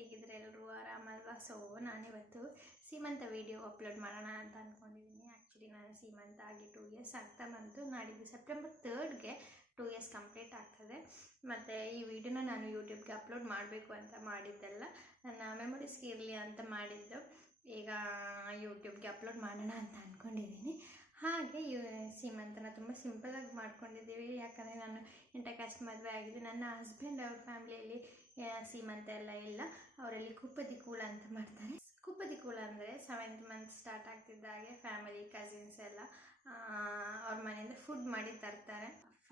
ಹೇಗಿದ್ರೆ ಎಲ್ಲರೂ ಆರಾಮಲ್ವಾ? ಸೊ ನಾನಿವತ್ತು ಸೀಮಂತ video upload ಮಾಡೋಣ ಅಂತ ಅಂದ್ಕೊಂಡಿದ್ದೀನಿ. ಆ್ಯಕ್ಚುಲಿ ನಾನು ಸೀಮಂತ ಆಗಿ 2 ಇಯರ್ಸ್ ಆಗ್ತಾ ಬಂತು. ನಾಡಿದ್ದು ಸೆಪ್ಟೆಂಬರ್ 3ಗೆ 2 ಇಯರ್ಸ್ ಕಂಪ್ಲೀಟ್ ಆಗ್ತದೆ. ಮತ್ತು ಈ ವಿಡಿಯೋನ ನಾನು ಯೂಟ್ಯೂಬ್ಗೆ ಅಪ್ಲೋಡ್ ಮಾಡಬೇಕು ಅಂತ ಮಾಡಿದ್ದೆಲ್ಲ, ನನ್ನ ಮೆಮೊರೀಸ್ಗೆ ಇರಲಿ ಅಂತ ಮಾಡಿದ್ದು. ಈಗ ಯೂಟ್ಯೂಬ್ಗೆ ಅಪ್ಲೋಡ್ ಮಾಡೋಣ ಅಂತ ಅಂದ್ಕೊಂಡಿದ್ದೀನಿ. ಹಾಗೆ ಸೀಮಂತನ ತುಂಬ ಸಿಂಪಲಾಗಿ ಮಾಡ್ಕೊಂಡಿದ್ದೀವಿ. ಯಾಕಂದರೆ ನಾನು ಇಂಟರ್ಕಾಸ್ಟ್ ಮದುವೆ ಆಗಿದೆ. ನನ್ನ ಹಸ್ಬೆಂಡ್ ಅವ್ರ ಫ್ಯಾಮಿಲಿಯಲ್ಲಿ ಸೀಮಂತ ಎಲ್ಲ ಇಲ್ಲ. ಅವರಲ್ಲಿ ಕುಪ್ಪದಿ ಕೂಳ ಅಂತ ಮಾಡ್ತಾರೆ. ಕುಪ್ಪದಿ ಕೂಳ ಅಂದರೆ 7th ಮಂತ್ ಸ್ಟಾರ್ಟ್ ಆಗ್ತಿದ್ದಾಗೆ ಫ್ಯಾಮಿಲಿ ಕಸಿನ್ಸ್ ಎಲ್ಲ ಅವ್ರ ಮನೆಯಿಂದ ಫುಡ್ ಮಾಡಿ ತರ್ತಾರೆ.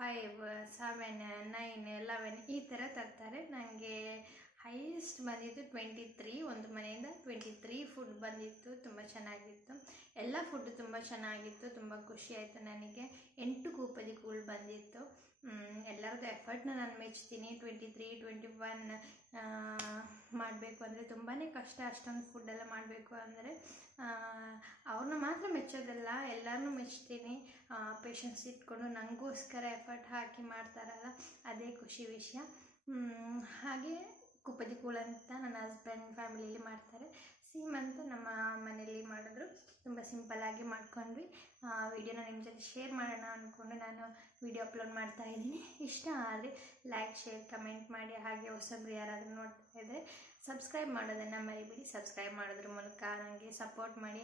5, 7, 9, 11 ಈ ಥರ ತರ್ತಾರೆ. ನನಗೆ ಹೈಯೆಸ್ಟ್ ಬಂದಿತ್ತು 23. ಒಂದು ಮನೆಯಿಂದ 23 ಫುಡ್ ಬಂದಿತ್ತು. ತುಂಬ ಚೆನ್ನಾಗಿತ್ತು. ಎಲ್ಲ ಫುಡ್ ತುಂಬ ಚೆನ್ನಾಗಿತ್ತು. ತುಂಬ ಖುಷಿ ಆಯಿತು ನನಗೆ. 8 ಕೂಪದಿ ಕೂಳು ಬಂದಿತ್ತು. ಎಲ್ಲರದ್ದು ಎಫರ್ಟ್ನ ನಾನು ಮೆಚ್ತೀನಿ. 23, 21 ಮಾಡಬೇಕು ಅಂದರೆ ತುಂಬಾ ಕಷ್ಟ. ಅಷ್ಟೊಂದು ಫುಡ್ಡೆಲ್ಲ ಮಾಡಬೇಕು ಅಂದರೆ ಅವ್ರನ್ನ ಮಾತ್ರ ಮೆಚ್ಚೋದಲ್ಲ, ಎಲ್ಲರನ್ನೂ ಮೆಚ್ತೀನಿ. ಪೇಷನ್ಸ್ ಇಟ್ಕೊಂಡು ನನಗೋಸ್ಕರ ಎಫರ್ಟ್ ಹಾಕಿ ಮಾಡ್ತಾರಲ್ಲ, ಅದೇ ಖುಷಿ ವಿಷಯ. ಹಾಗೆ ಕುಪ್ಪದಿ ಕೂಳು ಅಂತ ನನ್ನ ಹಸ್ಬೆಂಡ್ ಫ್ಯಾಮಿಲಿಯಲ್ಲಿ ಮಾಡ್ತಾರೆ. ಸೀಮಂತ ನಮ್ಮ ಮನೆಯಲ್ಲಿ ಮಾಡಿದ್ರು. ತುಂಬ ಸಿಂಪಲ್ಲಾಗಿ ಮಾಡ್ಕೊಂಡ್ವಿ. ವಿಡಿಯೋನ ನಿಮ್ಮ ಜೊತೆ ಶೇರ್ ಮಾಡೋಣ ಅಂದ್ಕೊಂಡು ನಾನು ವಿಡಿಯೋ ಅಪ್ಲೋಡ್ ಮಾಡ್ತಾ ಇದ್ದೀನಿ. ಇಷ್ಟ ಆದರೆ ಲೈಕ್, ಶೇರ್, ಕಮೆಂಟ್ ಮಾಡಿ. ಹಾಗೆ ಹೊಸಬ್ರು ಯಾರಾದರೂ ನೋಡ್ತಾ ಇದ್ದರೆ ಸಬ್ಸ್ಕ್ರೈಬ್ ಮಾಡೋದನ್ನು ಮರಿಬೇಡಿ. ಸಬ್ಸ್ಕ್ರೈಬ್ ಮಾಡೋದ್ರ ಮೂಲಕ ನನಗೆ ಸಪೋರ್ಟ್ ಮಾಡಿ.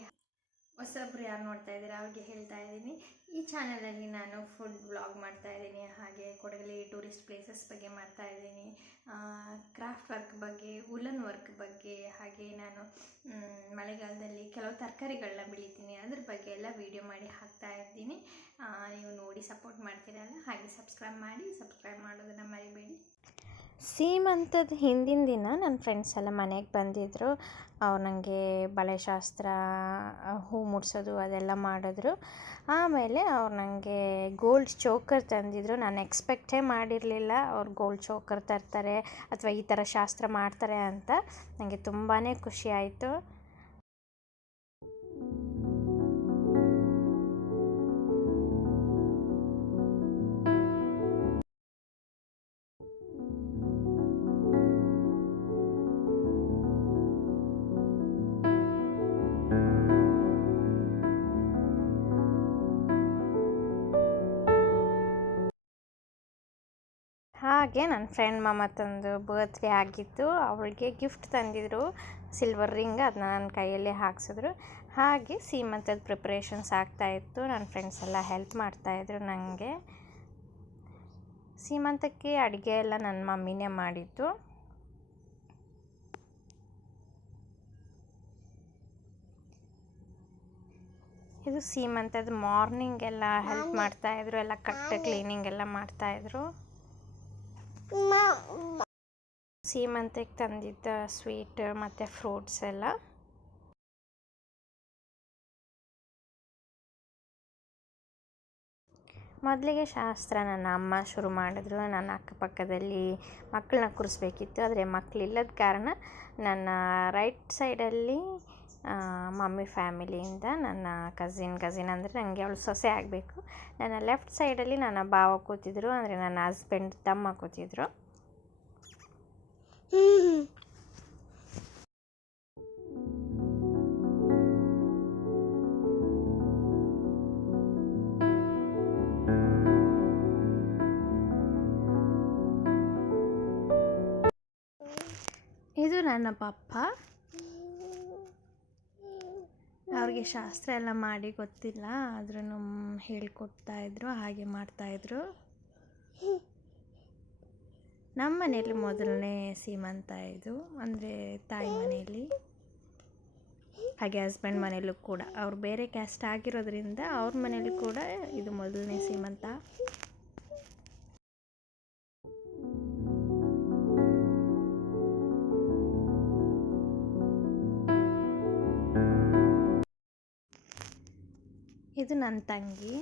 ಹೊಸಬ್ರು ಯಾರು ನೋಡ್ತಾ ಇದ್ದೀರಾ ಅವ್ರಿಗೆ ಹೇಳ್ತಾ ಇದ್ದೀನಿ, ಈ ಚಾನಲಲ್ಲಿ ನಾನು ಫುಡ್ ವ್ಲಾಗ್ ಮಾಡ್ತಾಯಿದ್ದೀನಿ. ಹಾಗೆ ಕೊಡಗಲ್ಲಿ ಟೂರಿಸ್ಟ್ ಪ್ಲೇಸಸ್ ಬಗ್ಗೆ ಮಾಡ್ತಾಯಿದ್ದೀನಿ, ಕ್ರಾಫ್ಟ್ ವರ್ಕ್ ಬಗ್ಗೆ, ವುಲನ್ ವರ್ಕ್ ಬಗ್ಗೆ. ಹಾಗೆ ನಾನು ಮಳೆಗಾಲದಲ್ಲಿ ಕೆಲವು ತರಕಾರಿಗಳನ್ನ ಬೆಳಿತೀನಿ, ಅದ್ರ ಬಗ್ಗೆ ಎಲ್ಲ ವೀಡಿಯೋ ಮಾಡಿ ಹಾಕ್ತಾ ಇದ್ದೀನಿ. ನೀವು ನೋಡಿ ಸಪೋರ್ಟ್ ಮಾಡ್ತೀರಲ್ಲ, ಹಾಗೆ ಸಬ್ಸ್ಕ್ರೈಬ್ ಮಾಡೋದನ್ನು ಮರಿಬೇಡಿ. ಸೀಮಂತದ ಹಿಂದಿನ ದಿನ ನನ್ನ ಫ್ರೆಂಡ್ಸ್ ಎಲ್ಲ ಮನೆಗೆ ಬಂದಿದ್ದರು. ಅವ್ರು ನನಗೆ ಬಳೆ ಶಾಸ್ತ್ರ, ಹೂ ಮುಡ್ಸೋದು ಅದೆಲ್ಲ ಮಾಡಿದ್ರು. ಆಮೇಲೆ ಅವ್ರು ನನಗೆ ಗೋಲ್ಡ್ ಚೋಕರ್ ತಂದಿದ್ರು. ನಾನು ಎಕ್ಸ್ಪೆಕ್ಟೇ ಮಾಡಿರಲಿಲ್ಲ ಅವ್ರು ಗೋಲ್ಡ್ ಚೋಕರ್ ತರ್ತಾರೆ ಅಥವಾ ಈ ಥರ ಶಾಸ್ತ್ರ ಮಾಡ್ತಾರೆ ಅಂತ. ನನಗೆ ತುಂಬಾ ಖುಷಿ ಆಯಿತು. ಹಾಗೆ ನನ್ನ ಫ್ರೆಂಡ್ ಮಮತಂದು ಬರ್ತ್ಡೇ ಆಗಿತ್ತು. ಅವಳಿಗೆ ಗಿಫ್ಟ್ ತಂದಿದ್ರು, ಸಿಲ್ವರ್ ರಿಂಗ್. ಅದನ್ನ ನನ್ನ ಕೈಯಲ್ಲೇ ಹಾಕ್ಸಿದ್ರು. ಹಾಗೆ ಸೀಮಂತದ ಪ್ರಿಪ್ರೇಷನ್ಸ್ ಆಗ್ತಾಯಿತ್ತು. ನನ್ನ ಫ್ರೆಂಡ್ಸ್ ಎಲ್ಲ ಹೆಲ್ಪ್ ಮಾಡ್ತಾಯಿದ್ರು ನನಗೆ. ಸೀಮಂತಕ್ಕೆ ಅಡುಗೆ ಎಲ್ಲ ನನ್ನ ಮಮ್ಮಿನೇ ಮಾಡಿದ್ದು. ಇದು ಸೀಮಂತದ ಮಾರ್ನಿಂಗ್ ಎಲ್ಲ ಹೆಲ್ಪ್ ಮಾಡ್ತಾಯಿದ್ರು. ಎಲ್ಲ ಕಟ್ಟು ಕ್ಲೀನಿಂಗ್ ಎಲ್ಲ ಮಾಡ್ತಾಯಿದ್ರು. ಸೀಮಂತಕ್ಕೆ ತಂದಿದ್ದ ಸ್ವೀಟ್ ಮತ್ತು ಫ್ರೂಟ್ಸ್ ಎಲ್ಲ. ಮೊದಲಿಗೆ ಶಾಸ್ತ್ರ ನನ್ನ ಅಮ್ಮ ಶುರು ಮಾಡಿದ್ರು. ನನ್ನ ಅಕ್ಕಪಕ್ಕದಲ್ಲಿ ಮಕ್ಕಳನ್ನ ಕೂರಿಸ್ಬೇಕಿತ್ತು, ಆದರೆ ಮಕ್ಕಳಿಲ್ಲದ ಕಾರಣ ನನ್ನ ರೈಟ್ ಸೈಡಲ್ಲಿ ಮಮ್ಮಿ ಫ್ಯಾಮಿಲಿಯಿಂದ ನನ್ನ ಕಸಿನ್ ಅಂದರೆ ನನಗೆ ಅವಳು ಸೊಸೆ ಆಗಬೇಕು. ನನ್ನ ಲೆಫ್ಟ್ ಸೈಡಲ್ಲಿ ನನ್ನ ಭಾವ ಕೂತಿದ್ರು, ಅಂದರೆ ನನ್ನ ಹಸ್ಬೆಂಡ್ ತಮ್ಮ ಕೂತಿದ್ರು. ಇದು ನನ್ನ ಪಪ್ಪ. ಅವ್ರಿಗೆ ಶಾಸ್ತ್ರ ಎಲ್ಲ ಮಾಡಿ ಗೊತ್ತಿಲ್ಲ, ಆದ್ರೂ ಹೇಳ್ಕೊಡ್ತಾಯಿದ್ರು, ಹಾಗೆ ಮಾಡ್ತಾಯಿದ್ರು. ನಮ್ಮ ಮನೆಯಲ್ಲಿ ಮೊದಲನೇ ಸೀಮಂತ ಇದು, ಅಂದರೆ ತಾಯಿ ಮನೆಯಲ್ಲಿ. ಹಾಗೆ ಹಸ್ಬೆಂಡ್ ಮನೆಯಲ್ಲೂ ಕೂಡ, ಅವ್ರು ಬೇರೆ ಕ್ಯಾಸ್ಟ್ ಆಗಿರೋದ್ರಿಂದ ಅವ್ರ ಮನೇಲಿ ಕೂಡ ಇದು ಮೊದಲನೇ ಸೀಮಂತ. ಇದು ನನ್ನ ತಂಗಿ.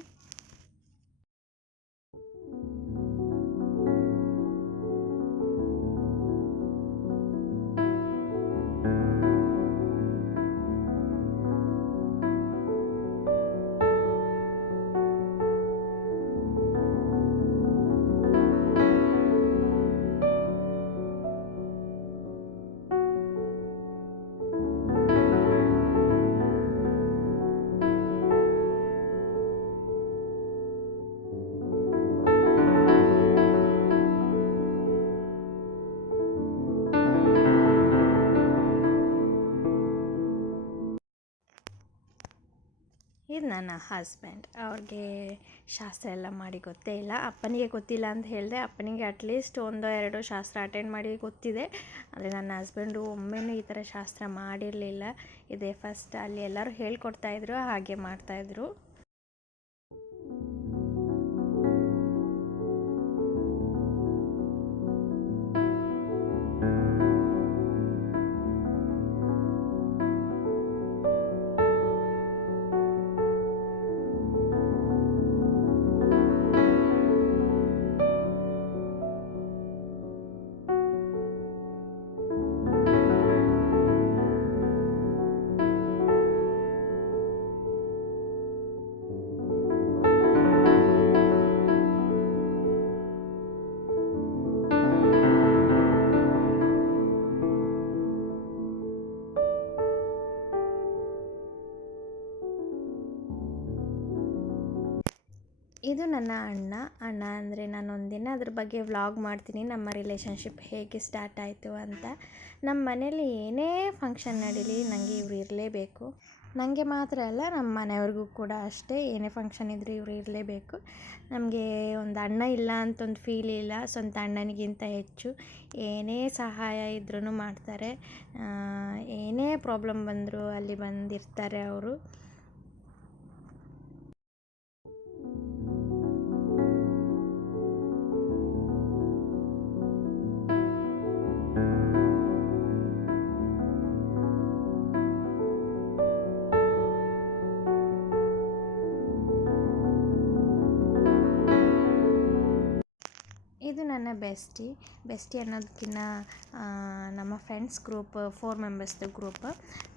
ನನ್ನ ಹಸ್ಬೆಂಡ್. ಅವ್ರಿಗೆ ಶಾಸ್ತ್ರ ಎಲ್ಲ ಮಾಡಿ ಗೊತ್ತೇ ಇಲ್ಲ. ಅಪ್ಪನಿಗೆ ಗೊತ್ತಿಲ್ಲ ಅಂತ ಹೇಳಿದೆ. ಅಪ್ಪನಿಗೆ ಅಟ್ಲೀಸ್ಟ್ 1-2 ಶಾಸ್ತ್ರ ಅಟೆಂಡ್ ಮಾಡಿ ಗೊತ್ತಿದೆ. ಆದರೆ ನನ್ನ ಹಸ್ಬೆಂಡು ಒಮ್ಮೆನೂ ಈ ಥರ ಶಾಸ್ತ್ರ ಮಾಡಿರಲಿಲ್ಲ. ಇದೇ ಫಸ್ಟ್. ಅಲ್ಲಿ ಎಲ್ಲರೂ ಹೇಳ್ಕೊಡ್ತಾಯಿದ್ರು, ಹಾಗೆ ಮಾಡ್ತಾಯಿದ್ರು. ಇದು ನನ್ನ ಅಣ್ಣ ಅಂದರೆ ನಾನು ಒಂದಿನ ಅದ್ರ ಬಗ್ಗೆ ವ್ಲಾಗ್ ಮಾಡ್ತೀನಿ, ನಮ್ಮ ರಿಲೇಷನ್ಶಿಪ್ ಹೇಗೆ ಸ್ಟಾರ್ಟ್ ಆಯಿತು ಅಂತ. ನಮ್ಮ ಮನೇಲಿ ಏನೇ ಫಂಕ್ಷನ್ ನಡೀಲಿ ನನಗೆ ಇವ್ರು ಇರಲೇಬೇಕು. ನನಗೆ ಮಾತ್ರ ಅಲ್ಲ, ನಮ್ಮ ಮನೆಯವ್ರಿಗೂ ಕೂಡ ಅಷ್ಟೇ. ಏನೇ ಫಂಕ್ಷನ್ ಇದ್ದರೂ ಇವರು ಇರಲೇಬೇಕು. ನಮಗೆ ಒಂದು ಅಣ್ಣ ಇಲ್ಲ ಅಂತ ಒಂದು ಫೀಲ್ ಇಲ್ಲ. ಸ್ವಂತ ಅಣ್ಣನಿಗಿಂತ ಹೆಚ್ಚು ಏನೇ ಸಹಾಯ ಇದ್ರೂ ಮಾಡ್ತಾರೆ. ಏನೇ ಪ್ರಾಬ್ಲಮ್ ಬಂದರೂ ಅಲ್ಲಿ ಬಂದಿರ್ತಾರೆ ಅವರು. ಇದು ನನ್ನ ಬೆಸ್ಟಿ ಅನ್ನೋದಕ್ಕಿಂತ ನಮ್ಮ ಫ್ರೆಂಡ್ಸ್ ಗ್ರೂಪ್ 4 ಮೆಂಬರ್ಸ್ದು ಗ್ರೂಪ್.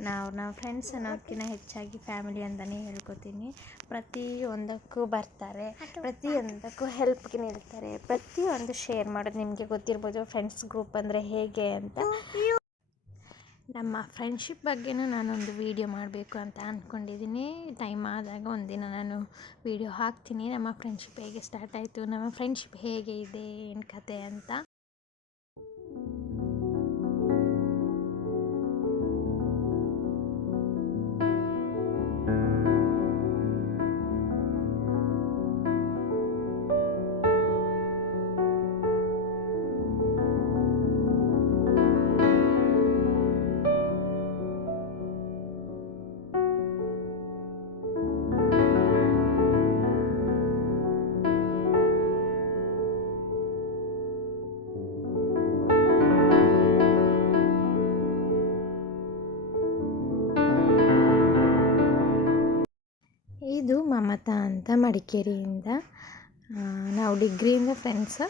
ನಾವು ಫ್ರೆಂಡ್ಸ್ ಅನ್ನೋದಕ್ಕಿಂತ ಹೆಚ್ಚಾಗಿ ಫ್ಯಾಮಿಲಿ ಅಂತಲೇ ಹೇಳ್ಕೊತೀನಿ. ಪ್ರತಿಯೊಂದಕ್ಕೂ ಬರ್ತಾರೆ, ಪ್ರತಿಯೊಂದಕ್ಕೂ ಹೆಲ್ಪ್ಗೆ ನಿಲ್ತಾರೆ, ಪ್ರತಿಯೊಂದು ಶೇರ್ ಮಾಡೋದು. ನಿಮಗೆ ಗೊತ್ತಿರ್ಬೋದು ಫ್ರೆಂಡ್ಸ್ ಗ್ರೂಪ್ ಅಂದರೆ ಹೇಗೆ ಅಂತ. ನಮ್ಮ ಫ್ರೆಂಡ್ಶಿಪ್ ಬಗ್ಗೆನೂ ನಾನೊಂದು ವೀಡಿಯೋ ಮಾಡಬೇಕು ಅಂತ ಅಂದ್ಕೊಂಡಿದ್ದೀನಿ. ಟೈಮ್ ಆದಾಗ ಒಂದಿನ ನಾನು ವೀಡಿಯೋ ಹಾಕ್ತೀನಿ. ನಮ್ಮ ಫ್ರೆಂಡ್ಶಿಪ್ ಹೇಗೆ ಸ್ಟಾರ್ಟ್ ಆಯಿತು, ನಮ್ಮ ಫ್ರೆಂಡ್ಶಿಪ್ ಹೇಗೆ ಇದೆ, ಏನು ಕತೆ ಅಂತ. ಇದು ಮಮತಾ ಅಂತ ಮಡಿಕೇರಿಯಿಂದ. ನಾವು ಡಿಗ್ರಿಯಿಂದ ಫ್ರೆಂಡ್ಸ್.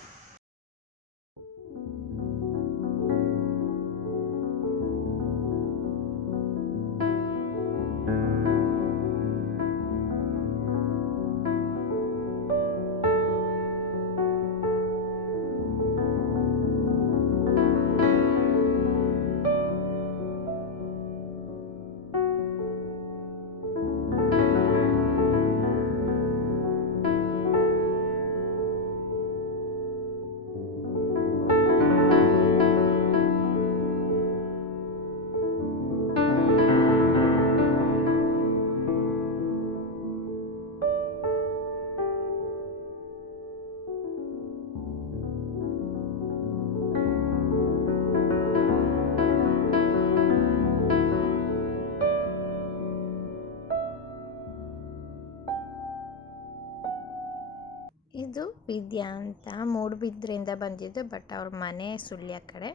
ಇದು ವಿದ್ಯಾ ಅಂತ ಮೂಡುಬಿದ್ರೆಯಿಂದ ಬಂದಿದ್ದು, ಬಟ್ ಅವ್ರ ಮನೆ ಸುಳ್ಯ ಕಡೆ.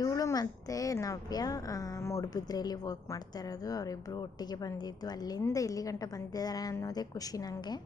ಇವಳು ಮತ್ತು ನವ್ಯ ಮೂಡುಬಿದ್ರೆಯಲ್ಲಿ ವರ್ಕ್ ಮಾಡ್ತಾ ಇರೋದು. ಅವರಿಬ್ಬರು ಒಟ್ಟಿಗೆ ಬಂದಿದ್ದು, ಅಲ್ಲಿಂದ ಇಲ್ಲಿ ಗಂಟ ಬಂದಿದ್ದಾರೆ ಅನ್ನೋದೇ ಖುಷಿ ನನಗೆ.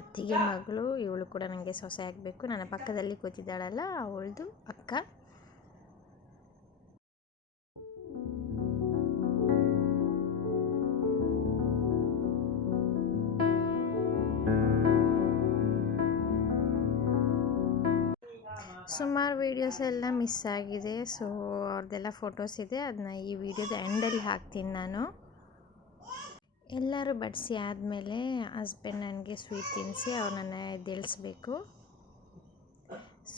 ಅತ್ತಿಗೆ ಮಗಳು, ಇವಳು ಕೂಡ ನನಗೆ ಸೊಸೆ ಆಗಬೇಕು. ನನ್ನ ಪಕ್ಕದಲ್ಲಿ ಕೂತಿದ್ದಾಳಲ್ಲ ಅವಳದು ಅಕ್ಕ. ಸುಮಾರು ವೀಡಿಯೋಸ್ ಎಲ್ಲ ಮಿಸ್ ಆಗಿದೆ. ಸೊ ಅವ್ರದ್ದೆಲ್ಲ ಫೋಟೋಸ್ ಇದೆ, ಅದನ್ನ ಈ ವಿಡಿಯೋದ ಎಂಡಲ್ಲಿ ಹಾಕ್ತೀನಿ ನಾನು. ಎಲ್ಲರೂ ಬಡಿಸಿ ಆದಮೇಲೆ ಹಸ್ಬೆಂಡ್ ನನಗೆ ಸ್ವೀಟ್ ತಿನ್ನಿಸಿ ಅವ್ರನ್ನ ಎದ್ದೇಳಿಸ್ಬೇಕು.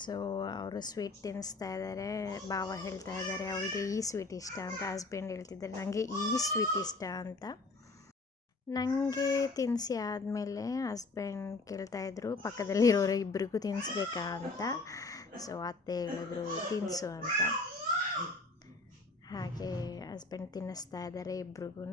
ಸೊ ಅವರು ಸ್ವೀಟ್ ತಿನ್ನಿಸ್ತಾ ಇದ್ದಾರೆ. ಭಾವ ಹೇಳ್ತಾ ಇದ್ದಾರೆ ಅವಳಿಗೆ ಈ ಸ್ವೀಟ್ ಇಷ್ಟ ಅಂತ. ಹಸ್ಬೆಂಡ್ ಹೇಳ್ತಿದ್ದಾರೆ ನನಗೆ ಈ ಸ್ವೀಟ್ ಇಷ್ಟ ಅಂತ. ನನಗೆ ತಿನ್ನಿಸಿ ಆದಮೇಲೆ ಹಸ್ಬೆಂಡ್ ಕೇಳ್ತಾಯಿದ್ರು ಪಕ್ಕದಲ್ಲಿರೋರು ಇಬ್ಬರಿಗೂ ತಿನ್ನಿಸ್ಬೇಕಾ ಅಂತ. ಸೊ ಅತ್ತೆ ಹೇಳಿದ್ರು ತಿನ್ನಿಸು ಅಂತ. ಹಾಗೆ ಹಸ್ಬೆಂಡ್ ತಿನ್ನಿಸ್ತಾ ಇದ್ದಾರೆ ಇಬ್ರಿಗೂ.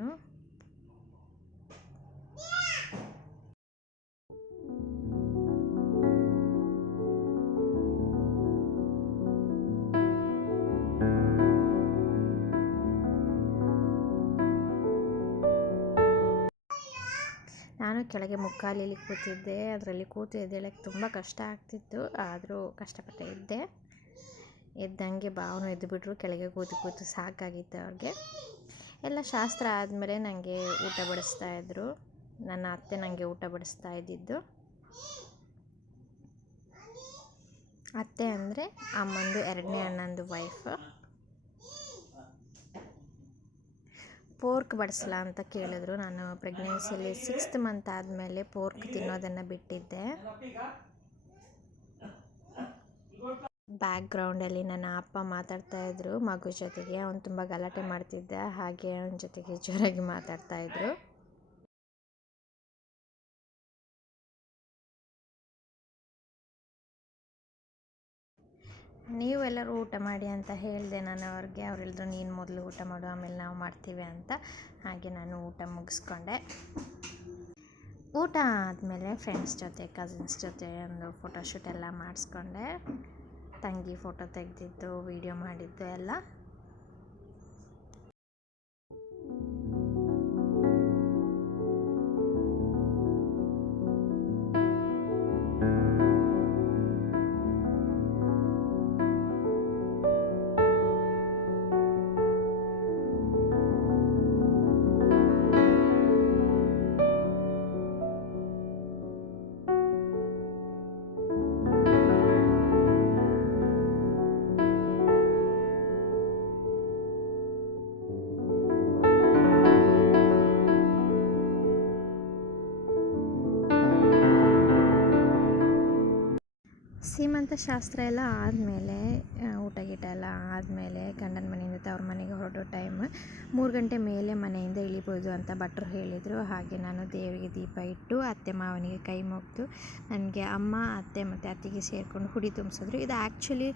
ನಾನು ಕೆಳಗೆ ಮುಕ್ಕಾಲಿಲಿ ಕೂತಿದ್ದೆ. ಅದರಲ್ಲಿ ಕೂತು ಎದ್ದೇಳಕ್ಕೆ ತುಂಬ ಕಷ್ಟ ಆಗ್ತಿತ್ತು, ಆದರೂ ಕಷ್ಟಪಟ್ಟೆ ಇದ್ದೆ. ಎದ್ದಂಗೆ ಭಾವನೂ ಎದ್ದುಬಿಟ್ರು. ಕೆಳಗೆ ಕೂತು ಕೂತು ಸಾಕಾಗಿತ್ತು ಅವ್ರಿಗೆ. ಎಲ್ಲ ಶಾಸ್ತ್ರ ಆದಮೇಲೆ ನನಗೆ ಊಟ ಬಡಿಸ್ತಾಯಿದ್ರು. ನನ್ನ ಅತ್ತೆ ನನಗೆ ಊಟ ಬಡಿಸ್ತಾ ಇದ್ದಿದ್ದು. ಅತ್ತೆ ಅಂದರೆ ಅಮ್ಮಂದು ಎರಡನೇ ಅಣ್ಣಂದು ವೈಫ್. ಪೋರ್ಕ್ ಬಡಿಸ್ಲಾ ಅಂತ ಕೇಳಿದ್ರು. ನಾನು ಪ್ರೆಗ್ನೆನ್ಸಿಯಲ್ಲಿ 6th ಮಂತ್ ಆದಮೇಲೆ ಪೋರ್ಕ್ ತಿನ್ನೋದನ್ನು ಬಿಟ್ಟಿದ್ದೆ. ಬ್ಯಾಕ್ಗ್ರೌಂಡಲ್ಲಿ ನನ್ನ ಅಪ್ಪ ಮಾತಾಡ್ತಾಯಿದ್ರು ಮಗು ಜೊತೆಗೆ. ಅವನು ತುಂಬ ಗಲಾಟೆ ಮಾಡ್ತಿದ್ದ, ಹಾಗೆ ಅವನ ಜೊತೆಗೆ ಜೋರಾಗಿ ಮಾತಾಡ್ತಾಯಿದ್ರು. ನೀವೆಲ್ಲರೂ ಊಟ ಮಾಡಿ ಅಂತ ಹೇಳಿದೆ ನಾನು ಅವ್ರಿಗೆ. ಅವರೆಲ್ಲರೂ ನೀನು ಮೊದಲು ಊಟ ಮಾಡು, ಆಮೇಲೆ ನಾವು ಮಾಡ್ತೀವಿ ಅಂತ. ಹಾಗೆ ನಾನು ಊಟ ಮುಗಿಸ್ಕೊಂಡೆ. ಊಟ ಆದಮೇಲೆ ಫ್ರೆಂಡ್ಸ್ ಜೊತೆ ಕಸಿನ್ಸ್ ಜೊತೆ ಒಂದು ಫೋಟೋಶೂಟ್ ಎಲ್ಲ ಮಾಡಿಸ್ಕೊಂಡೆ. ತಂಗಿ ಫೋಟೋ ತೆಗೆದಿದ್ದು, ವಿಡಿಯೋ ಮಾಡಿದ್ದು ಎಲ್ಲ. ಸೀಮಂತ ಶಾಸ್ತ್ರ ಎಲ್ಲ ಆದಮೇಲೆ ಊಟ ಗೀಟ ಎಲ್ಲ ಆದಮೇಲೆ ಗಂಡನ ಮನೆಯಿಂದ ತವ್ರ ಮನೆಗೆ ಹೊರಡೋ ಟೈಮ್ 3 ಗಂಟೆ ಮೇಲೆ ಮನೆಯಿಂದ ಇಳಿಬೋದು ಅಂತ ಭಟ್ರು ಹೇಳಿದರು. ಹಾಗೆ ನಾನು ದೇವರಿಗೆ ದೀಪ ಇಟ್ಟು ಅತ್ತೆ ಮಾವನಿಗೆ ಕೈ ಮುಗಿದು ನನಗೆ ಅಮ್ಮ ಅತ್ತೆ ಮತ್ತು ಅತ್ತಿಗೆ ಸೇರಿಕೊಂಡು ಹುಡಿ ತುಂಬಿಸಿದ್ರು. ಇದು ಆ್ಯಕ್ಚುಲಿ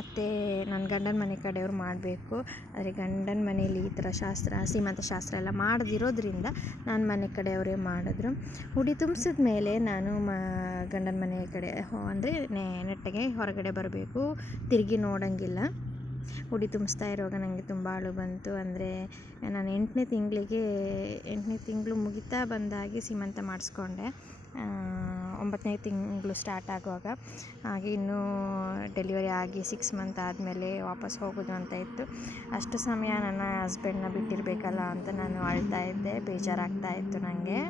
ಅತ್ತೆ ನನ್ನ ಗಂಡನ ಮನೆ ಕಡೆಯವ್ರು ಮಾಡಬೇಕು. ಆದರೆ ಗಂಡನ ಮನೆಯಲ್ಲಿ ಈ ಥರ ಶಾಸ್ತ್ರ ಸೀಮಂತ ಶಾಸ್ತ್ರ ಎಲ್ಲ ಮಾಡದಿರೋದ್ರಿಂದ ನನ್ನ ಮನೆ ಕಡೆಯವರೇ ಮಾಡಿದ್ರು. ಹುಡಿ ತುಂಬಿಸಿದ ಮೇಲೆ ನಾನು ಗಂಡನ ಮನೆ ಕಡೆ ಅಂದರೆ ನೆಟ್ಟಗೆ ಹೊರಗಡೆ ಬರಬೇಕು, ತಿರುಗಿ ನೋಡೋಂಗಿಲ್ಲ. ಹುಡಿ ತುಂಬಿಸ್ತಾ ಇರುವಾಗ ನನಗೆ ತುಂಬ ಅಳು ಬಂತು. ಅಂದರೆ ನಾನು 8ನೇ ತಿಂಗಳು ಮುಗಿತಾ ಬಂದಾಗೆ ಸೀಮಂತ ಮಾಡಿಸ್ಕೊಂಡೆ. 9ನೇ ತಿಂಗಳು ಸ್ಟಾರ್ಟ್ ಆಗುವಾಗ. ಹಾಗೆ ಇನ್ನೂ ಡೆಲಿವರಿ ಆಗಿ 6 ಮಂತ್ ಆದಮೇಲೆ ವಾಪಸ್ ಹೋಗೋದು ಅಂತ ಇತ್ತು. ಅಷ್ಟು ಸಮಯ ನನ್ನ ಹಸ್ಬೆಂಡ್ನ ಬಿಟ್ಟಿರಬೇಕಲ್ಲ ಅಂತ ನಾನು ಅಳ್ತಾ ಇದ್ದೆ, ಬೇಜಾರಾಗ್ತಾ ಇತ್ತು ನನಗೆ.